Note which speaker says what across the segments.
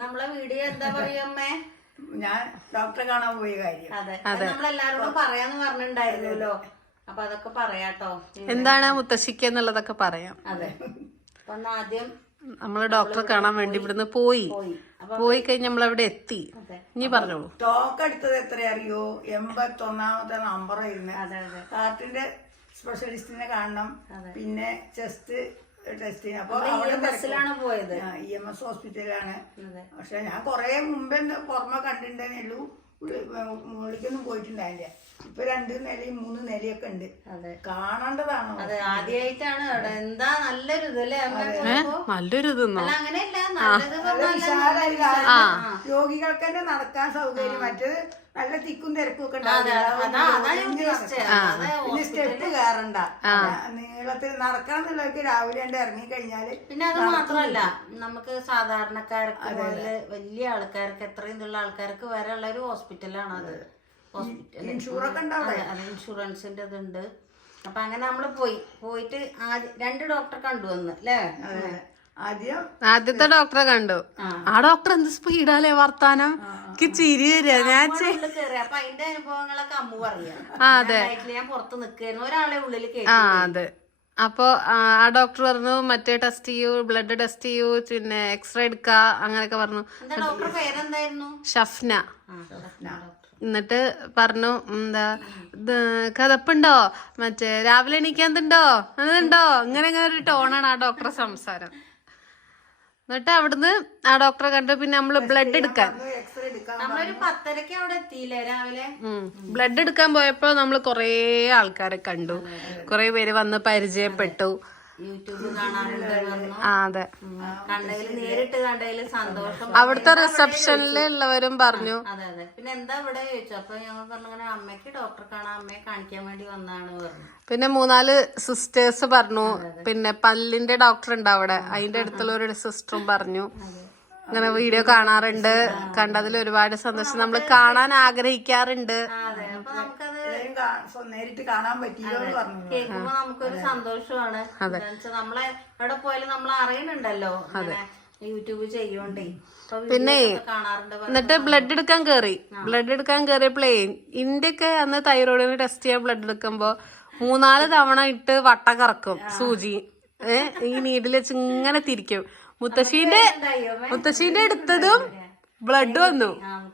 Speaker 1: നമ്മളെ വീഡിയോ എന്താ പറയാ അമ്മേ?
Speaker 2: ഞാൻ ഡോക്ടറെ കാണാൻ പോയ കാര്യം.
Speaker 1: അതെ, നമ്മളെല്ലാരോടും പറയാന്ന് പറഞ്ഞിട്ടുണ്ടായിരുന്നല്ലോ. അപ്പൊ അതൊക്കെ പറയാട്ടോ.
Speaker 3: എന്താണ് മുത്തശ്ശിക്ക് എന്നുള്ളതൊക്കെ പറയാം.
Speaker 1: അതെ, അപ്പൊ ആദ്യം
Speaker 3: നമ്മള് ഡോക്ടറെ കാണാൻ വേണ്ടി ഇവിടുന്ന് പോയി കഴിഞ്ഞ് നമ്മളവിടെ എത്തി. ഇനി പറഞ്ഞോളൂ.
Speaker 2: ടോക്ക് എടുത്തത് എത്ര അറിയോ? 81ാമത്തെ നമ്പറായിരുന്നു. ഹാർട്ടിന്റെ സ്പെഷ്യലിസ്റ്റിനെ കാണണം, പിന്നെ ചെസ്റ്റ് ടെസ്റ്റ്. അപ്പൊ
Speaker 1: ബസ്സിലാണ് പോയത്,
Speaker 2: EMS ഹോസ്പിറ്റലാണ്. പക്ഷെ ഞാൻ കൊറേ മുമ്പേ പുറമെ കണ്ടിട്ടുണ്ടേ ഉള്ളൂ, മുകളിലേക്കൊന്നും പോയിട്ടുണ്ടായില്ല. ഇപ്പൊ 2 നിലയും 3 നിലയൊക്കെ ഉണ്ട്. കാണേണ്ടതാണോ?
Speaker 1: അതെ, ആദ്യമായിട്ടാണ് അവിടെ. എന്താ നല്ലൊരു ഇതല്ലേ
Speaker 3: നല്ലൊരു ഇതെന്നോ?
Speaker 1: അങ്ങനെയല്ല, നല്ലത്
Speaker 2: രോഗികൾക്ക് തന്നെ നടക്കാൻ സൗകര്യം. മറ്റേത് നല്ല തിക്കും തിരക്കും ഒക്കെ പിന്നെ സ്റ്റെപ്പ് കയറണ്ട, നീളത്തിൽ നടക്കാന്നുള്ളവർക്ക് രാവിലെ ഇറങ്ങി കഴിഞ്ഞാല്.
Speaker 1: പിന്നെ അത് മാത്രമല്ല, നമുക്ക് സാധാരണക്കാർക്ക് മുതല് വലിയ ആൾക്കാർക്ക്, എത്രയും ഉള്ള ആൾക്കാർക്ക് വരെ ഉള്ള ഒരു ഹോസ്പിറ്റലാണ് അത്. ഇൻഷുറൻസിന്റെ ഇതുണ്ട്. അപ്പൊ അങ്ങനെ നമ്മള് പോയിട്ട് 2 ഡോക്ടറെ കണ്ടുവന്ന് അല്ലേ?
Speaker 3: ആദ്യത്തെ ഡോക്ടറെ കണ്ടു. ആ ഡോക്ടർ എന്ത് സ്പീഡാലേ വർത്താനം, ചിരി വരിക.
Speaker 1: അപ്പൊ അതിന്റെ അനുഭവങ്ങളൊക്കെ അമ്മ പറയാം.
Speaker 3: അതെ,
Speaker 1: ഞാൻ പുറത്ത് നിൽക്കായിരുന്നു, ഒരാളെ ഉള്ളിൽ
Speaker 3: അതെ. അപ്പൊ ആ ഡോക്ടർ പറഞ്ഞു മറ്റേ ടെസ്റ്റ് ചെയ്യൂ, ബ്ലഡ് ടെസ്റ്റ് ചെയ്യൂ, പിന്നെ എക്സ്റേ എടുക്ക, അങ്ങനെയൊക്കെ പറഞ്ഞു.
Speaker 1: ഡോക്ടർ പേരെന്തായിരുന്നു?
Speaker 3: ഷഫ്ന. എന്നിട്ട് പറഞ്ഞു എന്താ കഥപ്പുണ്ടോ, മറ്റേ രാവിലെ എണീക്കാന്നുണ്ടോ, അതുണ്ടോ, ഇങ്ങനെ ഒരു ടോണാണ് ആ ഡോക്ടറെ സംസാരം. എന്നിട്ട് അവിടുന്ന് ആ ഡോക്ടറെ കണ്ടു. പിന്നെ നമ്മള് ബ്ലഡ് എടുക്കാൻ
Speaker 1: നമ്മളൊരു 10:30 അവിടെ എത്തിയില്ലേ രാവിലെ.
Speaker 3: ബ്ലഡ് എടുക്കാൻ പോയപ്പോ നമ്മള് കൊറേ ആൾക്കാരെ കണ്ടു, കൊറേ പേര് വന്ന് പരിചയപ്പെട്ടു.
Speaker 1: യൂട്യൂബ് കാണാറുണ്ട്.
Speaker 3: അതെ,
Speaker 1: നേരിട്ട് കണ്ടതില് സന്തോഷം.
Speaker 3: അവിടുത്തെ റിസപ്ഷനിൽ ഉള്ളവരും പറഞ്ഞു.
Speaker 1: അതെ. പിന്നെ എന്താ ഇവിടെ ചോദിച്ചു. അപ്പൊ ഞങ്ങൾ പറഞ്ഞു അമ്മയ്ക്ക് ഡോക്ടറെ കാണാൻ, അമ്മയെ കാണിക്കാൻ വേണ്ടി വന്നാണ് പറഞ്ഞു.
Speaker 3: പിന്നെ 3-4 സിസ്റ്റേഴ്സ് പറഞ്ഞു. പിന്നെ പല്ലിന്റെ ഡോക്ടർ ഉണ്ട് അവിടെ, അതിന്റെ അടുത്തുള്ള ഒരു സിസ്റ്ററും പറഞ്ഞു ഇങ്ങനെ വീഡിയോ കാണാറുണ്ട്, കണ്ടതിൽ ഒരുപാട് സന്തോഷം, നമ്മള് കാണാൻ ആഗ്രഹിക്കാറുണ്ട്.
Speaker 2: നേരിട്ട് കാണാൻ പറ്റിയോ
Speaker 1: കേൾക്കുമ്പോ നമുക്കൊരു സന്തോഷമാണ്. നമ്മളെ എവിടെ പോയാലും നമ്മൾ അറിയുന്നുണ്ടല്ലോ യൂട്യൂബ് ചെയ്യോണ്ടേ.
Speaker 3: പിന്നെ എന്നിട്ട് ബ്ലഡ് എടുക്കാൻ കേറിയപ്പോഴേ ഇന്ത്യക്ക് അന്ന് തൈറോയിഡിന് ടെസ്റ്റ് ചെയ്യാൻ ബ്ലഡ് എടുക്കുമ്പോ 3-4 തവണ ഇട്ട് വട്ടം കറക്കും സൂചി. ഈ നീഡിൽ വെച്ച് ഇങ്ങനെ തിരിക്കും. മുത്തശ്ശീന്റെ എടുത്തതും ബ്ലഡ് വന്നു.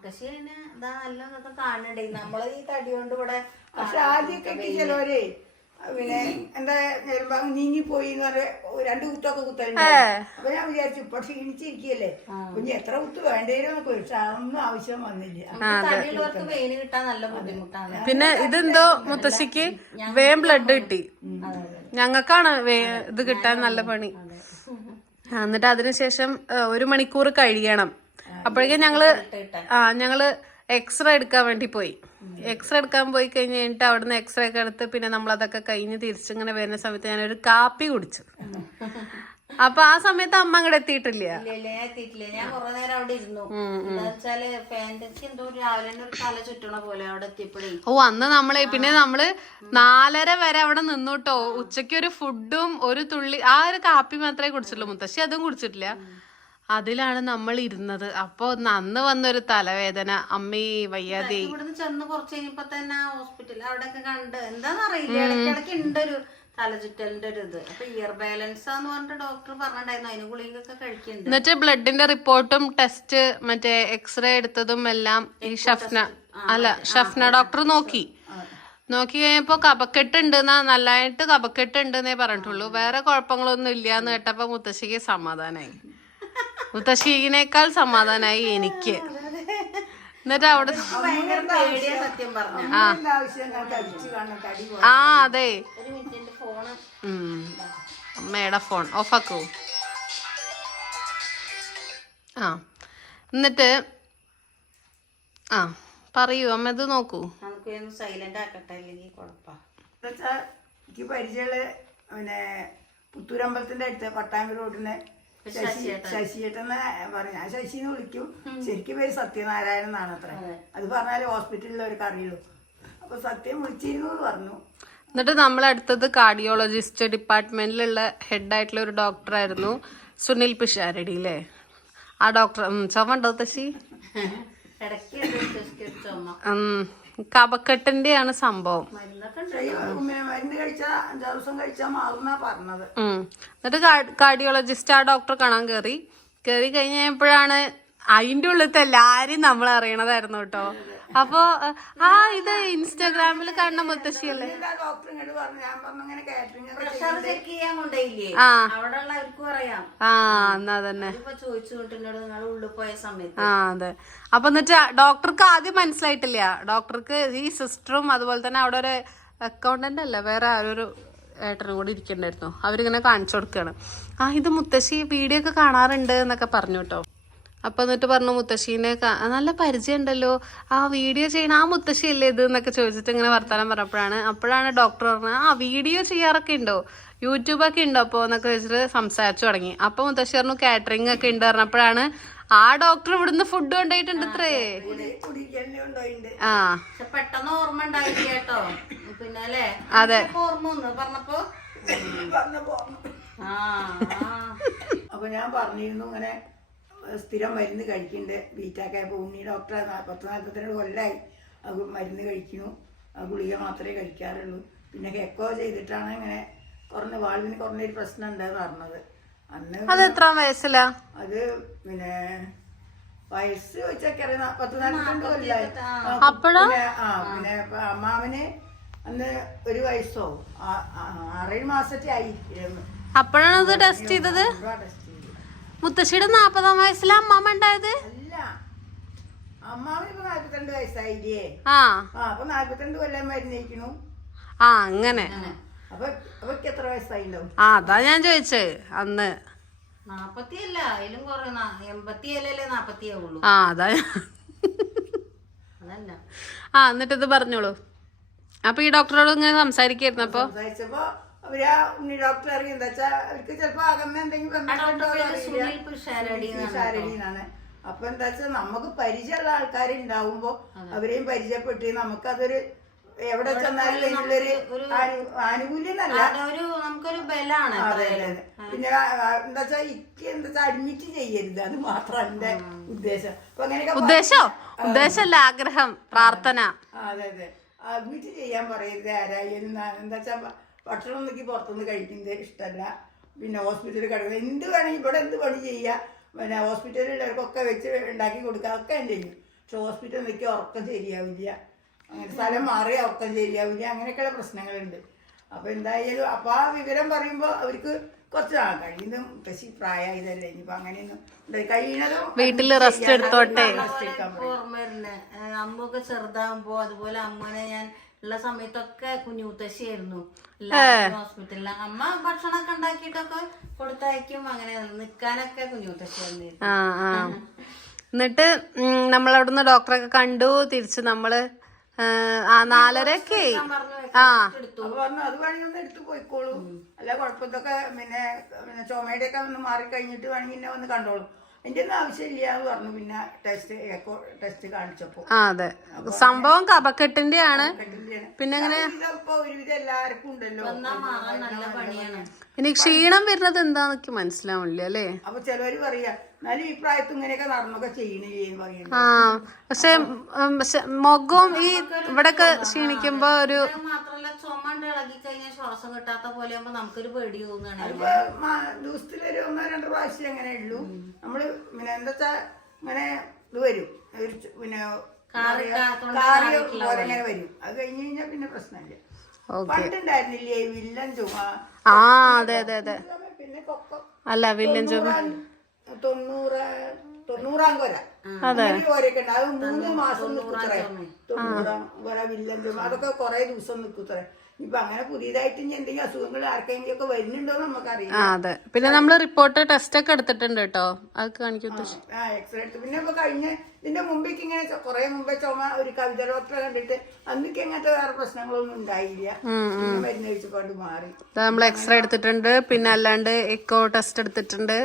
Speaker 1: നമ്മള് ഈ തടി കൊണ്ട് ഇവിടെ.
Speaker 2: പക്ഷെ ആദ്യമൊക്കെ ചിലവരെ പിന്നെ എന്താ നീങ്ങിപ്പോയി എന്ന് പറഞ്ഞ 2 കുത്തൊക്കെ കുത്തലുണ്ട്. അപ്പൊ ഞാൻ വിചാരിച്ചു ഇപ്പൊ ക്ഷീണിച്ചിരിക്കല്ലേ, കുഞ്ഞ് എത്ര കുത്ത് വേണ്ടേരോന്നൊക്കെ. പക്ഷെ അതൊന്നും ആവശ്യം വന്നില്ല.
Speaker 1: തടിയുള്ളവർക്ക് വെയിന് കിട്ടാൻ നല്ല ബുദ്ധിമുട്ടാണ്.
Speaker 3: പിന്നെ ഇതെന്തോ മുത്തശ്ശിക്ക് വേഗം ബ്ലഡ് കിട്ടി, ഞങ്ങൾക്കാണ് ഇത് കിട്ടാൻ നല്ല പണി. എന്നിട്ട് അതിനുശേഷം 1 മണിക്കൂർ കഴിയണം. അപ്പോഴേക്കും ഞങ്ങള് എക്സ്റേ എടുക്കാൻ വേണ്ടി പോയി. എക്സ്റേ എടുക്കാൻ പോയി കഴിഞ്ഞിട്ട് അവിടുന്ന് എക്സ്റേ ഒക്കെ എടുത്ത് പിന്നെ നമ്മളതൊക്കെ കഴിഞ്ഞ് തിരിച്ചിങ്ങനെ വരുന്ന സമയത്ത് ഞാനൊരു കാപ്പി കുടിച്ചു. അപ്പൊ ആ സമയത്ത് അമ്മ അങ്ങോട്ട് എത്തിയിട്ടില്ല.
Speaker 1: ഞാൻ കുറെ നേരം അവിടെ ഇരുന്നു. എന്താ വെച്ചാല് ഫാൻറ്റക്ക് എന്തോ രാവിലെ ഒരു തല ചുറ്റണ പോലെ അവിടെ എത്തിയപ്പോഴേ.
Speaker 3: അന്ന് പിന്നെ നമ്മള് 4:30 വരെ അവിടെ നിന്നുട്ടോ. ഉച്ചയ്ക്ക് ഒരു ഫുഡും ഒരു തുള്ളി ആ ഒരു കാപ്പി മാത്രമേ കുടിച്ചിട്ടുള്ളൂ. മുത്തശ്ശി അതും കുടിച്ചിട്ടില്ല. അതിലാണ് നമ്മൾ ഇരുന്നത്. അപ്പൊ അന്ന് വന്നൊരു തലവേദന, അമ്മേ വയ്യാതെ.
Speaker 1: ഇവിടുന്ന് ചെന്ന് കുറച്ച് കഴിഞ്ഞപ്പോ തന്നെ ഹോസ്പിറ്റലിൽ അവിടെയൊക്കെ കണ്ട് എന്താന്നറിയില്ല, ഇടയ്ക്കിടയ്ക്ക് ഉണ്ടൊരു തലചുറ്റലിന്റെ ഒരു ഇത്. അപ്പൊ ഇയർ ബാലൻസ് എന്ന് പറഞ്ഞിട്ട് ഡോക്ടർ പറഞ്ഞിട്ടുണ്ടായിരുന്നു, അതിന് ഗുളികയൊക്കെ കഴിക്കുന്നുണ്ട്.
Speaker 3: എന്നിട്ട് ബ്ലഡിന്റെ റിപ്പോർട്ടും ടെസ്റ്റ് മറ്റേ എക്സ്റേ എടുത്തതും എല്ലാം ഈ ഷഫ്ന ഡോക്ടർ നോക്കി കഴിഞ്ഞപ്പോ കഫക്കെട്ടുണ്ട് നല്ലതായിട്ട് കഫക്കെട്ടുണ്ടെന്നേ പറഞ്ഞിട്ടുള്ളൂ. വേറെ കുഴപ്പങ്ങളൊന്നും ഇല്ലാന്ന് കേട്ടപ്പോ മുത്തശ്ശിക്ക് സമാധാനായി. മുത്തശ്ശീനേക്കാൾ സമാധാനായി എനിക്ക്. എന്നിട്ട് അവിടെ അതെ അമ്മയുടെ ഫോൺ ഓഫാക്കൂ. എന്നിട്ട് പറയൂ അമ്മ, ഇത് നോക്കൂ.
Speaker 1: സൈലന്റ് ആക്കട്ടെ, അല്ലെങ്കിൽ കുഴപ്പം.
Speaker 2: എനിക്ക് പരിചയമുള്ള പിന്നെ പുത്തൂരമ്പലത്തിന്റെ അടുത്ത് പട്ടാമ്പി റോഡിന് ശശിയേട്ടെന്ന് പറഞ്ഞു. ഞാൻ ശശിന്ന് വിളിക്കും, ശരിക്കും പേര് സത്യനാരായണൻ എന്നാണ് അത്ര. അത് പറഞ്ഞാലേ ഹോസ്പിറ്റലിലവർക്ക് അറിയുള്ളൂ. അപ്പൊ സത്യം വിളിച്ചിരുന്നു എന്ന് പറഞ്ഞു.
Speaker 3: എന്നിട്ട് നമ്മളടുത്തത് കാർഡിയോളജിസ്റ്റ് ഡിപ്പാർട്ട്മെന്റിലുള്ള ഹെഡായിട്ടുള്ള ഒരു ഡോക്ടറായിരുന്നു സുനിൽ പിഷാരടി അല്ലേ. ആ ഡോക്ടർ ചുമ ഉണ്ടോ മുത്തശ്ശി?
Speaker 1: ഇടയ്ക്ക് ചുമ.
Speaker 3: കഫക്കെട്ടിന്റെ ആണ് സംഭവം.
Speaker 1: മരുന്നൊക്കെ
Speaker 2: മരുന്ന് കഴിച്ചാ 5 ദിവസം കഴിച്ചാൽ മാറുന്നാ പറഞ്ഞത്.
Speaker 3: എന്നിട്ട് കാർഡിയോളജിസ്റ്റ് ആ ഡോക്ടർ കാണാൻ കയറി കഴിഞ്ഞപ്പോഴാണ് അതിന്റെ ഉള്ളിലത്തെ എല്ലാരും നമ്മൾ അറിയണതായിരുന്നു കേട്ടോ. അപ്പൊ ഇത് ഇൻസ്റ്റാഗ്രാമിൽ കാണുന്ന മുത്തശ്ശിയല്ലേ?
Speaker 2: ഡോക്ടർ ഇങ്ങോട്ട് പറഞ്ഞു. ഞാൻ പറഞ്ഞു ഇങ്ങനെ കാറ്ററിംഗ്
Speaker 1: പ്രഷർ ചെക്ക് ചെയ്യാൻ കൊണ്ടേയില്ലേ, അവിടെ ഉള്ളവർക്കും അറിയാം.
Speaker 3: എന്നാ തന്നെ
Speaker 1: ചോദിച്ചുകൊണ്ട് നിങ്ങൾ ഉള്ളിൽ പോയ സമയത്ത്.
Speaker 3: അതെ. അപ്പൊ എന്നിട്ട് ഡോക്ടർക്ക് ആദ്യം മനസ്സിലായിട്ടില്ല. ഡോക്ടർക്ക് ഈ സിസ്റ്ററും അതുപോലെ തന്നെ അവിടെ ഒരു അക്കൗണ്ടന്റ് അല്ല വേറെ ആരൊരു ഏട്ടനും കൂടി ഇരിക്കണ്ടായിരുന്നു. അവരിങ്ങനെ കാണിച്ചു കൊടുക്കുകയാണ്. ഇത് മുത്തശ്ശി വീഡിയോ ഒക്കെ കാണാറുണ്ട് എന്നൊക്കെ പറഞ്ഞു കേട്ടോ. അപ്പൊ എന്നിട്ട് പറഞ്ഞു മുത്തശ്ശീനെ നല്ല പരിചയം ഉണ്ടല്ലോ, ആ വീഡിയോ ചെയ്യണ ആ മുത്തശ്ശി അല്ലേ ഇത് എന്നൊക്കെ ചോദിച്ചിട്ട് ഇങ്ങനെ വർത്താനം അപ്പോഴാണ് ഡോക്ടർ പറഞ്ഞത് വീഡിയോ ചെയ്യാറൊക്കെ ഉണ്ടോ, യൂട്യൂബൊക്കെ ഉണ്ടോ അപ്പൊ എന്നൊക്കെ വെച്ചിട്ട് സംസാരിച്ചു തുടങ്ങി. അപ്പൊ മുത്തശ്ശി പറഞ്ഞു കാറ്ററിംഗ് ഒക്കെ ഉണ്ട് പറഞ്ഞപ്പോഴാണ് ആ ഡോക്ടർ ഇവിടുന്ന് ഫുഡ് കൊണ്ടുപോയിട്ടുണ്ട് ഇത്രേ.
Speaker 1: പെട്ടെന്ന് ഓർമ്മ ഉണ്ടായില്ല കേട്ടോ. പിന്നെ അല്ലേ
Speaker 3: അതെ
Speaker 1: ഓർമ്മ വന്നു പറഞ്ഞപ്പോ.
Speaker 2: അപ്പൊ ഞാൻ പറഞ്ഞിരുന്നു ഇങ്ങനെ സ്ഥിരം മരുന്ന് കഴിക്കുന്നുണ്ട്. ബീറ്റാക്കെ ഉണ്ണി ഡോക്ടറെ 40-42 കൊല്ലമായി മരുന്ന് കഴിക്കുന്നു. ഗുളിക മാത്രമേ കഴിക്കാറുള്ളൂ. പിന്നെ എക്കോ ചെയ്തിട്ടാണ് ഇങ്ങനെ വാൾവിന് കുറഞ്ഞൊരു പ്രശ്നം ഉണ്ടെന്ന് പറഞ്ഞത്.
Speaker 3: അത് എത്ര വയസ്സിലാ?
Speaker 2: അത് പിന്നെ വയസ്സ് വെച്ചൊക്കെ 40-42 കൊല്ലമായി. പിന്നെ അമ്മാവന് അന്ന് 1 വയസ്സോ 6 മാസത്തെ ആയിരുന്നു.
Speaker 3: അപ്പോഴാണ് ഇത് ടെസ്റ്റ് ചെയ്തത്. മുത്തശ്ശിയുടെ 40-ാം വയസ്സിലാ അമ്മാമ്മ ഉണ്ടായത്?
Speaker 2: അല്ല, അമ്മാവന് ഇപ്പൊ 42 വയസ്സായില്ലേ? അപ്പൊ 42 കൊല്ലം മരുന്നേക്കണു.
Speaker 3: അങ്ങനെ.
Speaker 2: അപ്പൊ എത്ര വയസ്സായിണ്ടാവും?
Speaker 3: അതാ ഞാൻ ചോദിച്ചേ അന്ന്.
Speaker 1: 40 അല്ല, അതിലും കുറെ 87 40 ആവുള്ളൂ.
Speaker 3: അതാ
Speaker 1: അതല്ല.
Speaker 3: എന്നിട്ട് ഇത് പറഞ്ഞോളൂ. അപ്പൊ ഈ ഡോക്ടറോട് ഇങ്ങനെ സംസാരിക്കായിരുന്നു. അപ്പൊ
Speaker 2: സംസാരിച്ചപ്പോ അവര് ഉണ്ണി ഡോക്ടർ അറിയാം. എന്താ വെച്ചാ അവർക്ക് ചിലപ്പോ അകന്ന എന്തെങ്കിലും ാണ്. അപ്പൊ എന്താ വെച്ചാ നമുക്ക് പരിചയമുള്ള ആൾക്കാരുണ്ടാവുമ്പോ അവരെയും പരിചയപ്പെട്ട് നമുക്കതൊരു എവിടെ ചെന്നാലും അതിനുള്ളൊരു ആനുകൂല്യം അല്ല,
Speaker 1: നമുക്കൊരു ബലാണ്.
Speaker 2: പിന്നെ എന്താ വെച്ചാ എന്താ വെച്ചാ അഡ്മിറ്റ് ചെയ്യരുത്, അത് മാത്രം എന്റെ ഉദ്ദേശം. അപ്പൊ അങ്ങനെയൊക്കെ
Speaker 3: ഉദ്ദേശമല്ല, ആഗ്രഹം, പ്രാർത്ഥന.
Speaker 2: അതെ അതെ, അഡ്മിറ്റ് ചെയ്യാൻ പറയരുത് ആരായാലും. എന്താ വെച്ചാ ഭക്ഷണം ഒന്നിക്ക് പുറത്തുനിന്ന് കഴിക്കുന്നത് ഇഷ്ടമല്ല. പിന്നെ ഹോസ്പിറ്റലിൽ കിടക്കുന്നത് എന്ത് വേണമെങ്കിൽ ഇവിടെ എന്ത് പണി ചെയ്യുക. പിന്നെ ഹോസ്പിറ്റലിലുള്ളവർക്കൊക്കെ വെച്ച് ഉണ്ടാക്കി കൊടുക്കുക ഒക്കെ ചെയ്യും. പക്ഷെ ഹോസ്പിറ്റലിൽ നിൽക്കുക ഉറക്കം ശരിയാവില്ല, അങ്ങനെ സ്ഥലം മാറിയ ഉറക്കം ശരിയാവില്ല, അങ്ങനെയൊക്കെയുള്ള പ്രശ്നങ്ങളുണ്ട്. അപ്പോൾ എന്തായാലും അപ്പോൾ ആ വിവരം പറയുമ്പോൾ അവർക്ക് കുറച്ച് കഴിയുന്നതും പക്ഷേ പ്രായമായതല്ലേ, ഇനിയിപ്പോൾ അങ്ങനെയൊന്നും കഴിയണതും
Speaker 3: വീട്ടിൽ റെസ്റ്റ് എടുത്തോട്ടെ.
Speaker 1: ഓർമ്മ വരുന്നേ അമ്മൊക്കെ ചെറുതാകുമ്പോ അതുപോലെ അമ്മനെ ഞാൻ ഉള്ള സമയത്തൊക്കെ കുഞ്ഞുമുത്തശ്ശിയായിരുന്നു ഹോസ്പിറ്റലിൽ. അമ്മ ഭക്ഷണമൊക്കെ ഉണ്ടാക്കിയിട്ടൊക്കെ കൊടുത്തയക്കും. അങ്ങനെ നിക്കാനൊക്കെ കുഞ്ഞുമുത്തശ്ശിയായിരുന്നു.
Speaker 3: എന്നിട്ട് നമ്മളവിടുന്ന് ഡോക്ടറൊക്കെ കണ്ടു. തിരിച്ച് നമ്മള് 4:30
Speaker 2: പറഞ്ഞു അത് വേണമെങ്കിൽ ഒന്ന് എടുത്ത് പോയിക്കോളൂ, അല്ല കുഴപ്പത്തൊക്കെ പിന്നെ ചുമയുടെ ഒക്കെ ഒന്ന് മാറിക്കഴിഞ്ഞിട്ട് വേണമെങ്കിൽ എന്നെ ഒന്ന് കണ്ടോളൂ, എന്റെ ഒന്നും ആവശ്യമില്ല എന്ന് പറഞ്ഞു. പിന്നെ ടെസ്റ്റ് കാണിച്ചപ്പോ
Speaker 3: അതെ സംഭവം കഫക്കെട്ടിന്റെ ആണ്. പിന്നെ അങ്ങനെ
Speaker 2: ഇപ്പൊ ഒരുവിധം എല്ലാവർക്കും ഉണ്ടല്ലോ.
Speaker 1: നല്ല പണിയാണ്.
Speaker 3: ഇനി ക്ഷീണം വരുന്നത് എന്താന്നൊക്കെ മനസ്സിലാവില്ല അല്ലേ?
Speaker 2: അപ്പൊ ചിലവര് പറയാ എന്നാലും ഈ പ്രായത്തിൽ ഇങ്ങനെയൊക്കെ നടന്നൊക്കെ ചെയ്യണേന്ന് പറയുന്നത്.
Speaker 3: പക്ഷെ മുഖവും ഈ ഇവിടൊക്കെ ക്ഷീണിക്കുമ്പോ ഒരു
Speaker 1: മാത്രല്ല ചുമ ഇളകി കഴിഞ്ഞാൽ ശ്വാസം കിട്ടാത്ത പോലെ ആകുമ്പോ നമുക്കൊരു പേടി തോന്നുകയാണ്.
Speaker 2: ദിവസത്തിലൊരു 1-2 പ്രാവശ്യം അങ്ങനെ ഉള്ളൂ. നമ്മള് പിന്നെ എന്താ വെച്ചാ ഇങ്ങനെ ഇത് വരും, പിന്നെ കാറിയോ പോലെ ഇങ്ങനെ വരും. അത് കഴിഞ്ഞ് കഴിഞ്ഞാൽ പിന്നെ പ്രശ്നമില്ല. പണ്ടുണ്ടായിരുന്നില്ലേ വില്ലൻ ചുമ?
Speaker 3: അതെ അതെ അതെ.
Speaker 2: പിന്നെ
Speaker 3: അല്ല വില്ലൻ ചുമ
Speaker 2: 90-ാം കൊല ഓരൊക്കെ ഉണ്ട്. അത് 3 മാസം നിൽക്കുത്രേ 90-ാം കൊല വില്ലൻ ചുമ. അതൊക്കെ കുറെ ദിവസം നിൽക്കുത്രേ. ഇപ്പൊ അങ്ങനെ പുതിയതായിട്ട് ഇനി എന്തെങ്കിലും അസുഖങ്ങൾ ആർക്കെങ്കിലും ഒക്കെ വരുന്നുണ്ടോ നമുക്കറിയാം.
Speaker 3: അതെ, പിന്നെ നമ്മള് റിപ്പോർട്ട് ടെസ്റ്റ് ഒക്കെ എടുത്തിട്ടുണ്ട് കേട്ടോ, അത് കാണിക്കും.
Speaker 2: എക്സ്റേ എടുത്ത് പിന്നെ ഇപ്പൊ കഴിഞ്ഞ ഇതിന്റെ മുമ്പേക്ക് ഇങ്ങനെ കുറെ മുമ്പേ ചുമ ഒരു കവിത ഡോക്ടറെ കണ്ടിട്ട് അന്നൊക്കെ അങ്ങനത്തെ വേറെ പ്രശ്നങ്ങളൊന്നും ഉണ്ടായില്ല. മരുന്ന് കഴിച്ചപ്പോണ്ട് മാറി.
Speaker 3: നമ്മൾ എക്സ്റേ എടുത്തിട്ടുണ്ട്, പിന്നെ അല്ലാണ്ട് എക്കോ ടെസ്റ്റ് എടുത്തിട്ടുണ്ട്.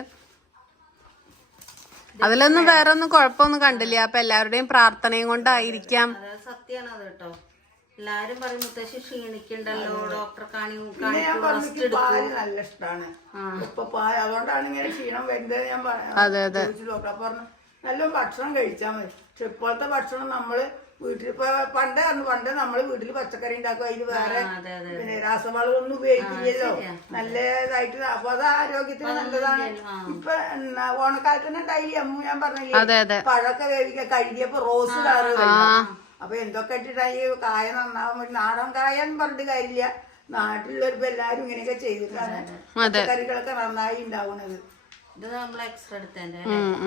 Speaker 3: അതിലൊന്നും വേറെ ഒന്നും കുഴപ്പമൊന്നും കണ്ടില്ല. അപ്പൊ എല്ലാവരുടെയും പ്രാർത്ഥനയും കൊണ്ടായിരിക്കാം.
Speaker 1: സത്യമാണ് അത് കേട്ടോ. എല്ലാരും പറയും മുത്തശ്ശി ക്ഷീണിക്കണ്ടല്ലോ, ഡോക്ടറെ
Speaker 2: പിന്നെ ഞാൻ പറഞ്ഞു പാല് നല്ല ഇഷ്ടമാണ്. ഇപ്പൊ പാല് അതുകൊണ്ടാണ് ഇങ്ങനെ ക്ഷീണം വരുന്നത്. ഞാൻ ചോദിച്ചു ഡോക്ടറെ പറഞ്ഞു നല്ല ഭക്ഷണം കഴിച്ചാൽ മതി. പക്ഷെ ഇപ്പോഴത്തെ ഭക്ഷണം നമ്മള് വീട്ടിൽ ഇപ്പൊ പണ്ട് നമ്മള് വീട്ടിൽ പച്ചക്കറി ഉണ്ടാക്കും, അതിന് വേറെ പിന്നെ രാസവളമൊന്നും ഉപയോഗിക്കില്ലല്ലോ, നല്ലതായിട്ട്. അപ്പൊ അത് ആരോഗ്യത്തിന് നല്ലതാണ്. ഇപ്പൊ ഓണക്കാലത്തിന് ഡൈലി അമ്മ ഞാൻ പറഞ്ഞില്ലേ പഴമൊക്കെ വേവിക്ക കഴുകിയപ്പോ റോസ് കളറ് കഴിക്കും. അപ്പൊ എന്തൊക്കെ ഇട്ടിട്ടായി കായ നന്നാവാൻ വേണ്ടി നാടൻ കായ എന്ന് പറഞ്ഞിട്ട് കാര്യമില്ല. നാട്ടിലുള്ളവർക്ക് എല്ലാരും ഇങ്ങനെയൊക്കെ ചെയ്തിട്ടാണ് പച്ചക്കറികളൊക്കെ നന്നായി ഉണ്ടാവുന്നത്.
Speaker 1: ഇത് നമ്മൾ എക്സ്ട്രാ എടുത്തതിന്റെ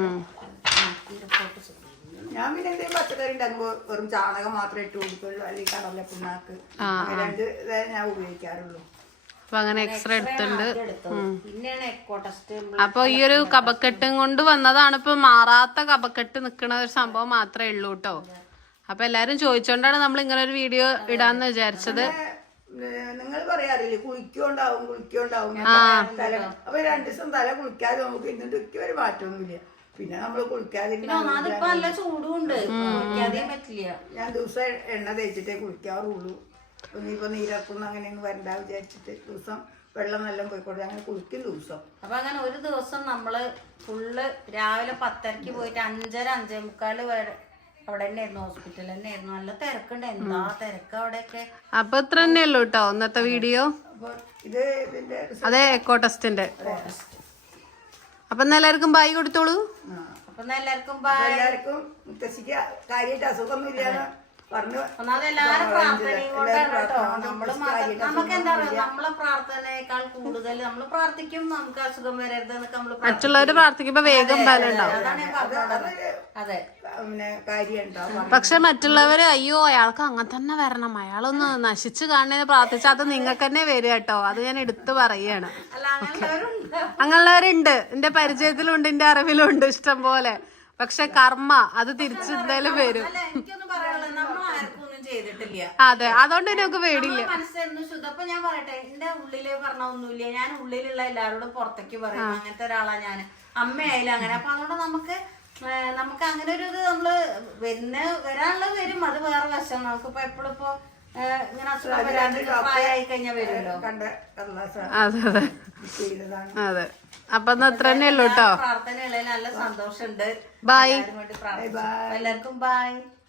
Speaker 2: ഞാൻ പിന്നെ എന്തെങ്കിലും പച്ചക്കറി ഉണ്ടാക്കുമ്പോ വെറും ചാണകം മാത്രമേ ഇട്ട് കൊടുക്കുള്ളൂ, അല്ലെങ്കിൽ കടല പിണ്ണാക്ക്, രണ്ട് ഇതേ ഞാൻ ഉപയോഗിക്കാറുള്ളൂ.
Speaker 3: അപ്പൊ അങ്ങനെ എക്സ്ട്രാ എടുത്തിട്ടുണ്ട്.
Speaker 1: പിന്നെയാണ് എക്കോ ടെസ്റ്റ്.
Speaker 3: അപ്പൊ ഈ ഒരു കഫക്കെട്ടും കൊണ്ട് വന്നതാണ്. ഇപ്പൊ മാറാത്ത കഫക്കെട്ട് നിക്കണ ഒരു സംഭവം മാത്രമേ ഉള്ളൂ കേട്ടോ. അപ്പൊ എല്ലാരും ചോദിച്ചോണ്ടാണ് നമ്മൾ ഇങ്ങനെ ഒരു വീഡിയോ ഇടാന്ന് വിചാരിച്ചത്.
Speaker 2: നിങ്ങൾ പറയാറില്ലേ കുളിക്കോണ്ടാവും അപ്പൊ 2 ദിവസം തല കുളിക്കാതെ നമുക്ക് ഇന്നിട്ട് ഒരു മാറ്റമൊന്നുമില്ല. പിന്നെ നമ്മള്
Speaker 1: കുളിക്കാതിരിക്കാൻ നല്ല ചൂടുണ്ട്, പറ്റില്ല.
Speaker 2: ഞാൻ ദിവസം എണ്ണ തേച്ചിട്ടേ കുളിക്കാറുള്ളൂ. ഇനിയിപ്പോ നീരക്കൊന്നും അങ്ങനെയൊന്നും വരണ്ട വിചാരിച്ചിട്ട് ദിവസം വെള്ളം നല്ല പോയിക്കോട്ടെ അങ്ങനെ കുളിക്കും ദിവസം.
Speaker 1: അപ്പൊ അങ്ങനെ ഒരു ദിവസം നമ്മള് ഫുള്ള് രാവിലെ 10:30 പോയിട്ട് 5:30-5:45 വരെ അവിടെ തന്നെയായിരുന്നു, ഹോസ്പിറ്റലിൽ തന്നെയായിരുന്നു. നല്ല തിരക്കുണ്ട്, എന്താ തിരക്ക് അവിടെയൊക്കെ.
Speaker 3: അപ്പൊ ഇത്ര തന്നെയുള്ളൂ കേട്ടോ ഇന്നത്തെ വീഡിയോ. അതെ എക്കോ ടെസ്റ്റിന്റെ. അപ്പൊ എല്ലാവർക്കും ബൈ കൊടുത്തോളൂ.
Speaker 1: അപ്പൊ എല്ലാവർക്കും ബൈ.
Speaker 2: എല്ലാവർക്കും മുത്തശ്ശിക്ക് കാര്യമായിട്ട് അസുഖമൊന്നും ഇല്ലാന്ന് പറഞ്ഞു.
Speaker 1: എല്ലാരും പ്രാർത്ഥനയും കൊണ്ടാണ് കേട്ടോ. നമുക്ക് എന്താ പറയുക, നമ്മളെ പ്രാർത്ഥനയേക്കാൾ കൂടുതൽ നമ്മൾ പ്രാർത്ഥിക്കും നമുക്ക് അസുഖം വരരുത് എന്നൊക്കെ നമ്മള്
Speaker 3: മറ്റുള്ളവര് പ്രാർത്ഥിക്കുമ്പോ വേഗം ഫലം ഉണ്ടാവും.
Speaker 1: അതെ
Speaker 3: പക്ഷെ മറ്റുള്ളവര് അയ്യോ അയാൾക്ക് അങ്ങനെ തന്നെ വരണം, അയാളൊന്ന് നശിച്ചു കാണുന്നതിന് പ്രാർത്ഥിച്ചാൽ അത് നിങ്ങൾക്ക് തന്നെ വരും കേട്ടോ. അത് ഞാൻ എടുത്തു പറയാണ്. അങ്ങനെയുള്ളവരുണ്ട്, എന്റെ പരിചയത്തിലുണ്ട്, എന്റെ അറിവിലുണ്ട് ഇഷ്ടം പോലെ. പക്ഷെ കർമ്മ അത് തിരിച്ചെന്തായാലും വരും. അതെ, അതുകൊണ്ട് നമുക്ക് പേടിയില്ല.
Speaker 1: മനസ്സിലായിരുന്നു ശുദ്ധ. അപ്പൊ ഞാൻ പറയട്ടെ, എന്റെ ഉള്ളില് പറഞ്ഞ ഒന്നുമില്ല, ഞാൻ ഉള്ളിലുള്ള എല്ലാവരോടും പുറത്തേക്ക് പറയും. അങ്ങനത്തെ ഒരാളാ ഞാൻ, അമ്മയായാലും അങ്ങനെ. അപ്പൊ അതുകൊണ്ട് നമുക്ക് അങ്ങനെ ഒരു ഇത് നമ്മള് വരാനുള്ളത് വരും, അത് വേറെ വശം. നമുക്കിപ്പോ എപ്പോഴും ഇപ്പൊ ഇങ്ങനെ അസുഖം വരാണ്ട് പ്രായമായി കഴിഞ്ഞാൽ വരുമല്ലോ.
Speaker 3: അതെ അപ്പൊ അത്ര തന്നെയുള്ളൂ കേട്ടോ.
Speaker 1: പ്രാർത്ഥനയുള്ള നല്ല സന്തോഷമുണ്ട്.
Speaker 3: ബൈ.
Speaker 1: എല്ലാവർക്കും ബൈ.